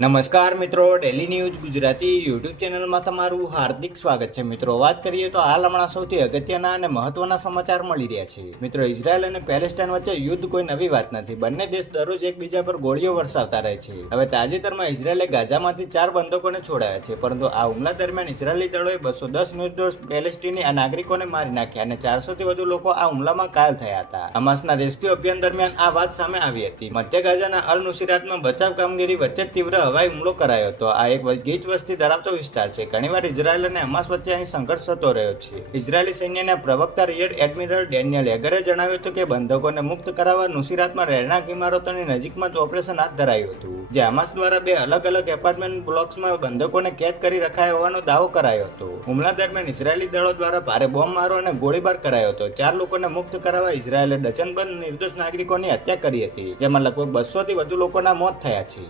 નમસ્કાર મિત્રો, daily news Gujarati YouTube ચેનલમાં તમારું હાર્દિક સ્વાગત છે. મિત્રો, વાત કરીએ તો હાલ હમણાં સૌથી અગત્યના અને મહત્વના સમાચાર મળી રહ્યા છે. મિત્રો, ઇઝરાયલ અને પેલેસ્ટાઇન વચ્ચે યુદ્ધ કોઈ નવી વાત નથી. બંને દેશ દરરોજ એકબીજા પર ગોળીઓ વરસાવતા રહે છે. હવે તાજેતરમાં ઇઝરાયલે ગાઝામાંથી 4 બંધકોને છોડાયા છે, પરંતુ આ હુમલા દરમિયાન ઇઝરાયલી દળોએ 210 નિર્દોષ પેલેસ્ટીની નાગરિકોને મારી નાખ્યા અને 400 થી વધુ લોકો આ હુમલામાં ઘાયલ થયા હતા. હમાસના રેસ્ક્યુ અભિયાન દરમિયાન આ વાત સામે આવી હતી. મધ્ય ગાઝાના અલ નુસીરાતમાં બચાવ કામગીરી વચ્ચે તીવ્ર હવાઈ હુમલો કરાયો હતો. આ એક ગીચ વસ્તી ધરાવતો વિસ્તાર છે. ઘણીવાર ઇઝરાયલ અને હમાસ વચ્ચે અહીં સંઘર્ષ થતો રહ્યો છે. ઇઝરાયલી સૈન્યના પ્રવક્તા રિયર એડમિરલ ડેનિયલ હેગરે જણાવ્યું હતું કે બંધકોને મુક્ત કરાવવા નુસીરાતમાં રહેણાંક ઇમારતોની નજીકમાં જ ઓપરેશન હાથ ધરાયું હતું, જે હમાસ દ્વારા 2 અલગ અલગ એપાર્ટમેન્ટ બ્લોક્સમાં બંધકોને કેદ કરી રખાયા હોવાનો દાવો કરાયો હતો. હુમલા દરમિયાન ઇઝરાયલી દળો દ્વારા ભારે બોમ્બમારો અને ગોળીબાર કરાયો હતો. 4 લોકોને મુક્ત કરાવવા ઇઝરાયલે ડઝનબંધ નિર્દોષ નાગરિકોની હત્યા કરી હતી, જેમાં લગભગ 200 થી વધુ લોકોના મોત થયા છે.